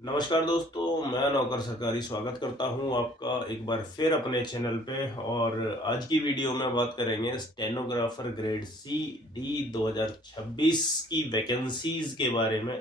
नमस्कार दोस्तों, मैं नौकर सरकारी स्वागत करता हूं आपका एक बार फिर अपने चैनल पे। और आज की वीडियो में बात करेंगे स्टेनोग्राफर ग्रेड सी डी 2026 की वैकेंसीज के बारे में।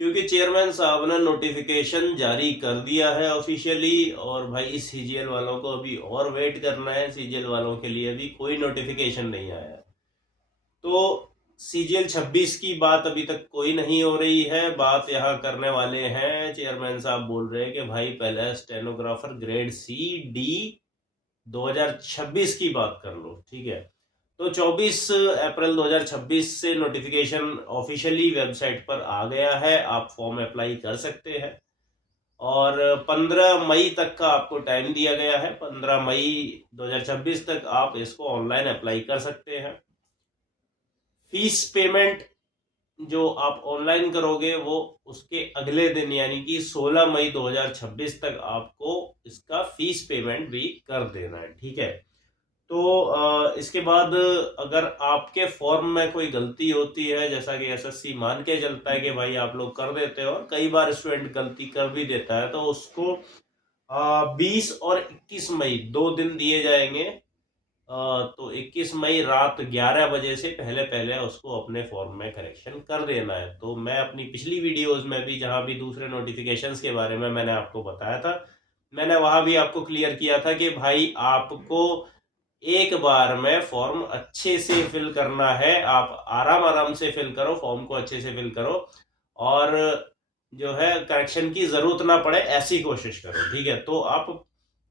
क्योंकि चेयरमैन साहब ने नोटिफिकेशन जारी कर दिया है ऑफिशियली, और भाई सीजीएल वालों को अभी और वेट करना है। सीजीएल वालों के लिए अभी कोई नोटिफिकेशन नहीं आया है। तो सीजीएल 26 की बात अभी तक कोई नहीं हो रही है। बात यहाँ करने वाले हैं, चेयरमैन साहब बोल रहे हैं कि भाई पहले स्टेनोग्राफर ग्रेड सी डी 2026 की बात कर लो, ठीक है। तो 24 अप्रैल 2026 से नोटिफिकेशन ऑफिशियली वेबसाइट पर आ गया है। आप फॉर्म अप्लाई कर सकते हैं और 15 मई तक का आपको टाइम दिया गया है। 15 मई 2026 तक आप इसको ऑनलाइन अप्लाई कर सकते हैं। फीस पेमेंट जो आप ऑनलाइन करोगे वो उसके अगले दिन यानी कि 16 मई 2026 तक आपको इसका फीस पेमेंट भी कर देना है, ठीक है। तो इसके बाद अगर आपके फॉर्म में कोई गलती होती है, जैसा कि एसएससी मान के चलता है कि भाई आप लोग कर देते हो, और कई बार स्टूडेंट गलती कर भी देता है, तो उसको 20 और 21 मई 2 दिन दिए जाएंगे। तो 21 मई रात 11 बजे से पहले पहले उसको अपने फॉर्म में करेक्शन कर देना है। तो मैं अपनी पिछली वीडियोस में भी, जहां भी दूसरे नोटिफिकेशंस के बारे में मैंने आपको बताया था, मैंने वहां भी आपको क्लियर किया था कि भाई आपको एक बार में फॉर्म अच्छे से फिल करना है। आप आराम आराम से फिल करो, फॉर्म को अच्छे से फिल करो, और जो है करेक्शन की जरूरत ना पड़े ऐसी कोशिश करो, ठीक है। तो आप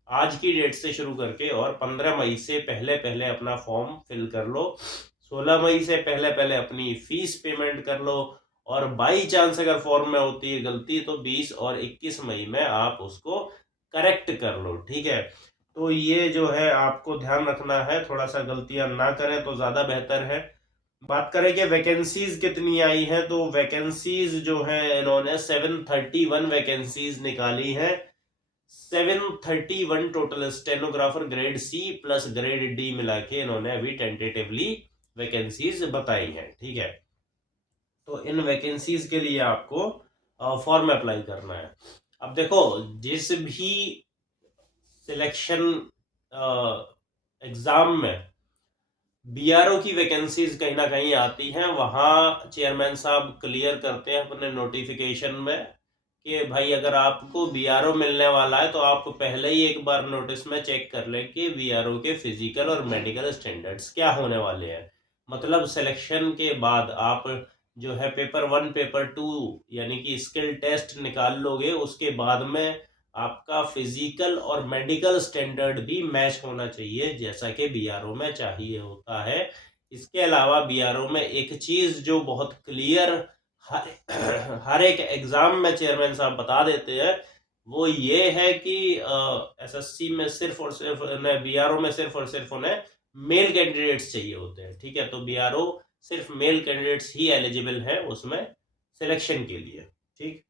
आज की डेट से शुरू करके और 15 मई से पहले पहले अपना फॉर्म फिल कर लो। 16 मई से पहले पहले अपनी फीस पेमेंट कर लो, और बाई चांस अगर फॉर्म में होती है गलती तो 20 और 21 मई में आप उसको करेक्ट कर लो, ठीक है। तो ये जो है आपको ध्यान रखना है, थोड़ा सा गलतियां ना करें तो ज़्यादा बेहतर है। बात करें कि वैकेंसीज कितनी आई हैं, तो वैकेंसीज जो है इन्होंने 731 वैकेंसीज निकाली हैं। 731 total stenographer grade C plus grade D मिला के इन्होंने अभी टेंटेटिवली वैकेंसीज बताई हैं, ठीक है। तो इन वैकेंसीज के लिए आपको फॉर्म अप्लाई करना है। अब देखो, जिस भी सिलेक्शन एग्जाम में बीआरओ की वैकेंसीज कहीं ना कहीं आती हैं, वहां चेयरमैन साहब क्लियर करते हैं अपने नोटिफिकेशन में कि भाई अगर आपको बीआरओ मिलने वाला है तो आप पहले ही एक बार नोटिस में चेक कर लें कि बीआरओ के फिजिकल और मेडिकल स्टैंडर्ड्स क्या होने वाले हैं। मतलब सिलेक्शन के बाद आप जो है पेपर 1 पेपर 2 यानी कि स्किल टेस्ट निकाल लोगे, उसके बाद में आपका फिजिकल और मेडिकल स्टैंडर्ड भी मैच होना चाहिए जैसा कि बीआरओ में चाहिए होता है। इसके अलावा बीआरओ में एक चीज जो बहुत क्लियर हर, हर एक एग्जाम में चेयरमैन साहब बता देते हैं, वो ये है कि एसएससी में सिर्फ और सिर्फ उन्हें, बीआरओ में सिर्फ और सिर्फ उन्हें मेल कैंडिडेट्स चाहिए होते हैं, ठीक है। तो बीआरओ सिर्फ मेल कैंडिडेट्स ही एलिजिबल है उसमें सिलेक्शन के लिए, ठीक।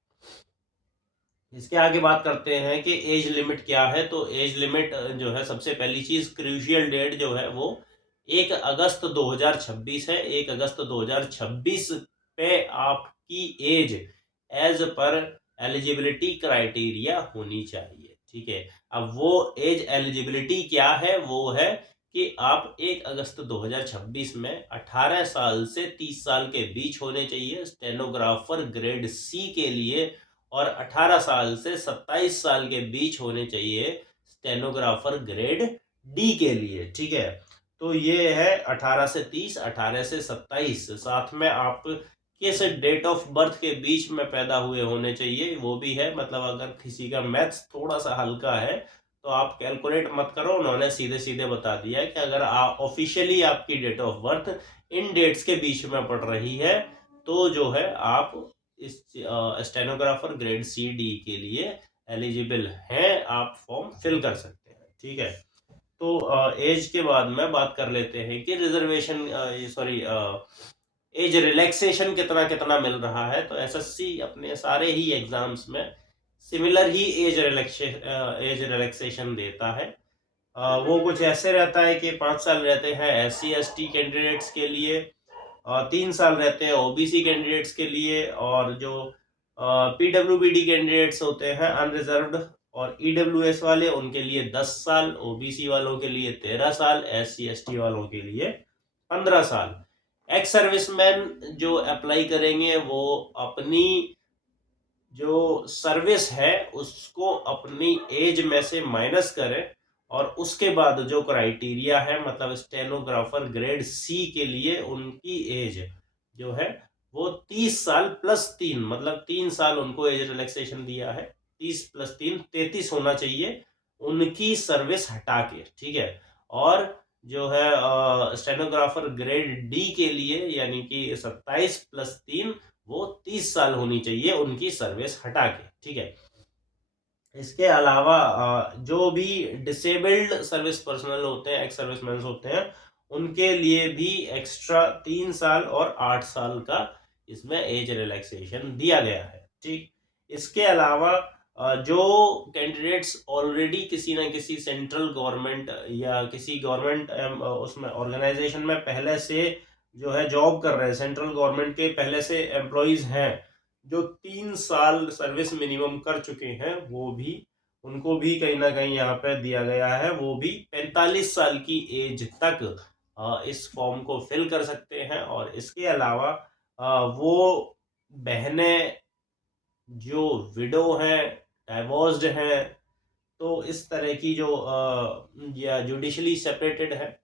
इसके आगे बात करते हैं कि एज लिमिट क्या है। तो एज लिमिट जो है, सबसे पहली चीज क्रूशियल डेट जो है वो 1 अगस्त 2026 है। 1 अगस्त 2026 पे आपकी एज एज पर एलिजिबिलिटी क्राइटेरिया होनी चाहिए, ठीक है। अब वो एज एलिजिबिलिटी क्या है, वो है कि आप 1 अगस्त 2026 में 18 साल से 30 साल के बीच होने चाहिए स्टेनोग्राफर ग्रेड सी के लिए, और 18 साल से 27 साल के बीच होने चाहिए स्टेनोग्राफर ग्रेड डी के लिए, ठीक है। तो ये है 18 से 30, 18 से 27, साथ में आप किस डेट ऑफ बर्थ के बीच में पैदा हुए होने चाहिए वो भी है। मतलब अगर किसी का मैथ्स थोड़ा सा हल्का है तो आप कैलकुलेट मत करो, उन्होंने सीधे सीधे बता दिया है कि अगर ऑफिशियली आपकी डेट ऑफ बर्थ इन डेट्स के बीच में पड़ रही है तो जो है आप इस स्टेनोग्राफर ग्रेड सी डी के लिए एलिजिबल हैं, आप फॉर्म फिल कर सकते हैं, ठीक है। तो एज के बाद में बात कर लेते हैं कि रिजर्वेशन, सॉरी, एज रिलैक्सेशन कितना कितना मिल रहा है। तो एसएससी अपने सारे ही एग्जाम्स में सिमिलर ही एज रिलैक्सेशन देता है। वो कुछ ऐसे रहता है कि 5 साल रहते हैं SC ST कैंडिडेट्स के लिए, 3 साल रहते हैं ओबीसी कैंडिडेट्स के लिए, और जो पीडब्ल्यूबीडी कैंडिडेट्स होते हैं अनरिजर्व्ड, और ईडब्ल्यूएस वाले उनके लिए 10 साल, ओबीसी वालों के लिए 13 साल, एससी एसटी वालों के लिए 15 साल। एक्स सर्विसमैन जो अप्लाई करेंगे वो अपनी जो सर्विस है उसको अपनी एज में से माइनस करें, और उसके बाद जो क्राइटेरिया है, मतलब स्टेनोग्राफर ग्रेड सी के लिए उनकी एज जो है वो 30 साल प्लस 3, मतलब 3 साल उनको एज रिलैक्सेशन दिया है, 30 प्लस 3 33 होना चाहिए उनकी सर्विस हटा के, ठीक है। और जो है स्टेनोग्राफर ग्रेड डी के लिए यानी कि 27 प्लस 3 वो 30 साल होनी चाहिए उनकी सर्विस हटा के, ठीक है। इसके अलावा जो भी डिसेबल्ड सर्विस पर्सनल होते हैं, एक्स सर्विसमैन होते हैं, उनके लिए भी एक्स्ट्रा 3 साल और 8 साल का इसमें एज रिलैक्सेशन दिया गया है, ठीक। इसके अलावा जो कैंडिडेट्स ऑलरेडी किसी ना किसी सेंट्रल गवर्नमेंट या किसी गवर्नमेंट उसमें ऑर्गेनाइजेशन में पहले से जो है जॉब कर रहे हैं, सेंट्रल गवर्नमेंट के पहले से एम्प्लॉयज हैं, जो 3 साल सर्विस मिनिमम कर चुके हैं, वो भी उनको भी कहीं ना कहीं यहाँ पे दिया गया है, वो भी 45 साल की एज तक इस फॉर्म को फिल कर सकते हैं। और इसके अलावा वो बहनें जो विडो हैं, डाइवोर्स्ड हैं, तो इस तरह की जो या जुडिशली सेपरेटेड है,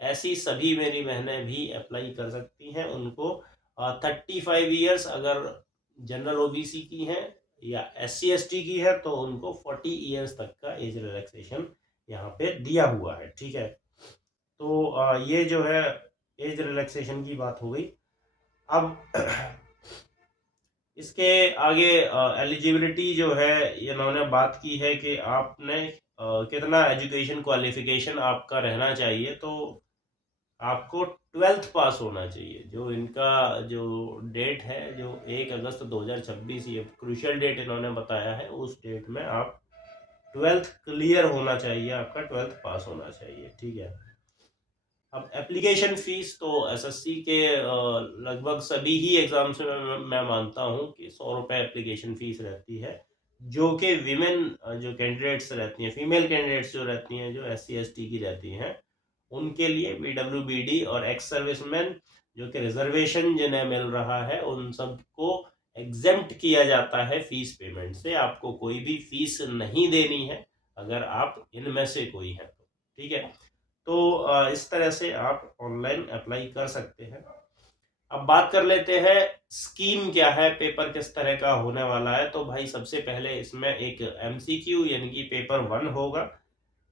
ऐसी सभी मेरी बहनें भी अप्लाई कर सकती हैं। उनको 35 ईयर्स अगर जनरल ओबीसी की हैं या SC ST की है तो उनको 40 ईयर्स तक का एज रिलैक्सेशन यहाँ पे दिया हुआ है, ठीक है। तो ये जो है एज रिलैक्सेशन की बात हो गई। अब इसके आगे एलिजिबिलिटी जो है इन्होंने बात की है कि आपने कितना एजुकेशन क्वालिफिकेशन आपका रहना चाहिए, तो आपको 12th पास होना चाहिए। जो इनका जो डेट है जो 1 अगस्त 2026, ये क्रूशियल डेट इन्होंने बताया है, उस डेट में आप 12th क्लियर होना चाहिए, आपका 12th पास होना चाहिए, ठीक है। अब एप्लीकेशन फीस तो एसएससी के लगभग सभी ही एग्जाम्स में मैं मानता हूँ कि 100 रुपये एप्लीकेशन फीस रहती है, जो कि विमेन जो कैंडिडेट्स रहती हैं, फीमेल कैंडिडेट्स जो रहती हैं, जो SC ST की रहती हैं, उनके लिए PWBD और एक्स सर्विसमैन जो कि रिजर्वेशन जिन्हें मिल रहा है, उन सबको एग्जेम्प्ट किया जाता है फीस पेमेंट से। आपको कोई भी फीस नहीं देनी है अगर आप इनमें से कोई हैं तो, ठीक है। तो इस तरह से आप ऑनलाइन अप्लाई कर सकते हैं। अब बात कर लेते हैं स्कीम क्या है, पेपर किस तरह का होने वाला है। तो भाई सबसे पहले इसमें एक MCQ यानी कि पेपर 1 होगा,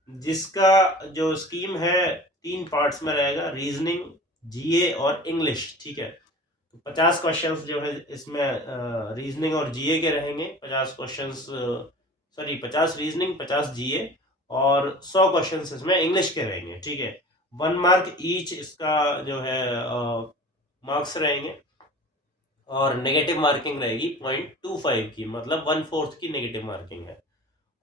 जिसका जो स्कीम है 3 पार्ट्स में रहेगा, रीजनिंग, GA और इंग्लिश, ठीक है। तो 50 क्वेश्चंस जो है इसमें रीजनिंग और GA के रहेंगे, 50 क्वेश्चंस, सॉरी 50 रीजनिंग, 50 GA, और 100 क्वेश्चंस इसमें इंग्लिश के रहेंगे, ठीक है। 1 मार्क ईच इसका जो है मार्क्स रहेंगे, और नेगेटिव मार्किंग रहेगी 0.25 की, मतलब 1/4 की नेगेटिव मार्किंग है।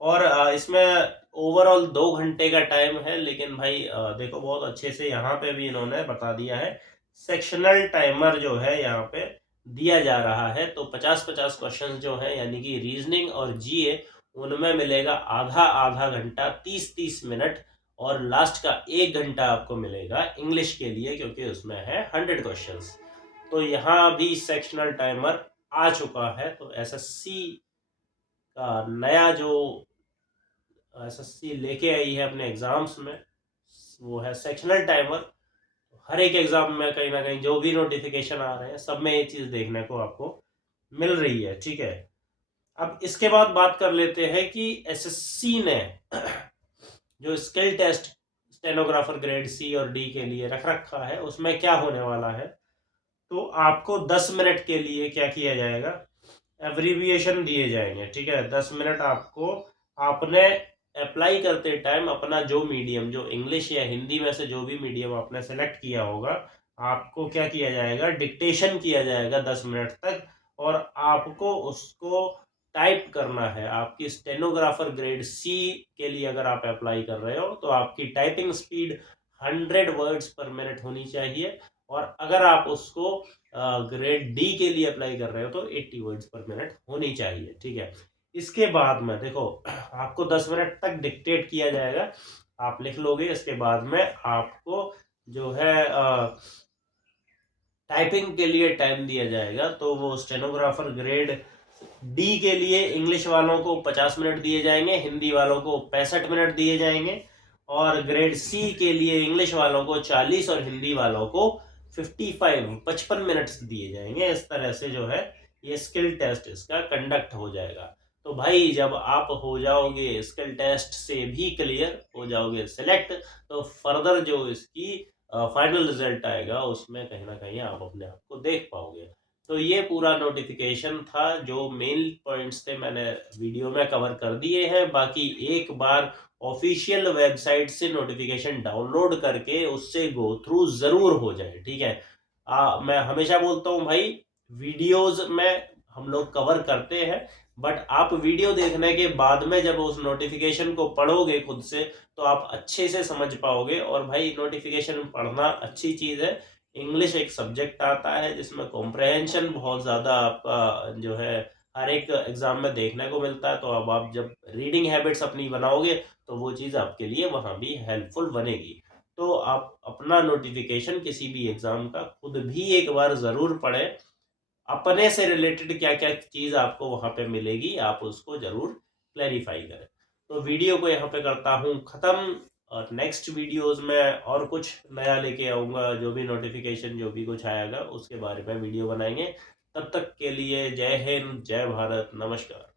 और इसमें ओवरऑल 2 घंटे का टाइम है, लेकिन भाई देखो बहुत अच्छे से यहाँ पे भी इन्होंने बता दिया है, सेक्शनल टाइमर जो है यहाँ पे दिया जा रहा है। तो 50-50 क्वेश्चन जो है यानी कि रीजनिंग और GA, उनमें मिलेगा आधा आधा घंटा, 30-30 मिनट, और लास्ट का 1 घंटा आपको मिलेगा इंग्लिश के लिए, क्योंकि उसमें है 100 क्वेश्चन। तो यहाँ भी सेक्शनल टाइमर आ चुका है। तो SSC का नया जो SSC लेके आई है अपने एग्जाम्स में, वो है सेक्शनल टाइमर। हर एक एग्जाम में कहीं ना कहीं जो भी नोटिफिकेशन आ रहे हैं, सब में ये चीज देखने को आपको मिल रही है, ठीक है। अब इसके बाद बात कर लेते हैं कि SSC ने जो skill test stenographer grade C और D के लिए रख रखा है, उसमें क्या होने वाला है। तो आपको 10 मिनट के लिए क्या किया जाएगा, एब्रीविएशन दिए जाएंगे, ठीक है। 10 मिनट आपको आपने अप्लाई करते टाइम अपना जो मीडियम, जो इंग्लिश या हिंदी में से जो भी मीडियम आपने सेलेक्ट किया होगा, आपको क्या किया जाएगा, डिक्टेशन किया जाएगा 10 मिनट तक, और आपको उसको टाइप करना है। आपकी स्टेनोग्राफर ग्रेड C के लिए अगर आप अप्लाई कर रहे हो तो आपकी टाइपिंग स्पीड 100 वर्ड्स पर मिनट होनी चाहिए, और अगर आप उसको ग्रेड डी के लिए अप्लाई कर रहे हो तो 80 वर्ड्स पर मिनट होनी चाहिए, ठीक है। इसके बाद में देखो आपको 10 मिनट तक डिक्टेट किया जाएगा, आप लिख लोगे, इसके बाद में आपको जो है टाइपिंग के लिए टाइम दिया जाएगा। तो वो स्टेनोग्राफर ग्रेड डी के लिए इंग्लिश वालों को 50 मिनट दिए जाएंगे, हिंदी वालों को 65 मिनट दिए जाएंगे, और ग्रेड सी के लिए इंग्लिश वालों को 40 और हिंदी वालों को 55 मिनट्स दिए जाएंगे। इस तरह से जो है ये स्किल टेस्ट इसका कंडक्ट हो जाएगा। तो भाई जब आप हो जाओगे स्किल टेस्ट से भी क्लियर हो जाओगे सिलेक्ट, तो फर्दर जो इसकी फाइनल रिजल्ट आएगा उसमें कहीं ना कहीं आप अपने आप को देख पाओगे। तो ये पूरा नोटिफिकेशन था, जो मेन पॉइंट्स थे मैंने वीडियो में कवर कर दिए हैं। बाकी एक बार ऑफिशियल वेबसाइट से नोटिफिकेशन डाउनलोड करके उससे गो थ्रू जरूर हो जाए, ठीक है। मैं हमेशा बोलता हूँ भाई, वीडियोज में हम लोग कवर करते हैं, बट आप वीडियो देखने के बाद में जब उस नोटिफिकेशन को पढ़ोगे खुद से, तो आप अच्छे से समझ पाओगे। और भाई नोटिफिकेशन पढ़ना अच्छी चीज है। इंग्लिश एक सब्जेक्ट आता है जिसमें कॉम्प्रहेंशन बहुत ज़्यादा आपका जो है हर एक एग्जाम में देखने को मिलता है। तो अब आप जब रीडिंग हैबिट्स अपनी बनाओगे तो वो चीज़ आपके लिए वहाँ भी हेल्पफुल बनेगी। तो आप अपना नोटिफिकेशन किसी भी एग्जाम का खुद भी एक बार ज़रूर पढ़ें, अपने से रिलेटेड क्या क्या चीज़ आपको वहाँ पे मिलेगी आप उसको ज़रूर क्लैरिफाई करें। तो वीडियो को यहाँ पे करता हूँ ख़त्म, और नेक्स्ट वीडियोस में और कुछ नया लेके आऊँगा, जो भी नोटिफिकेशन जो भी कुछ आएगा उसके बारे में वीडियो बनाएंगे। तब तक के लिए जय हिंद, जय भारत, नमस्कार।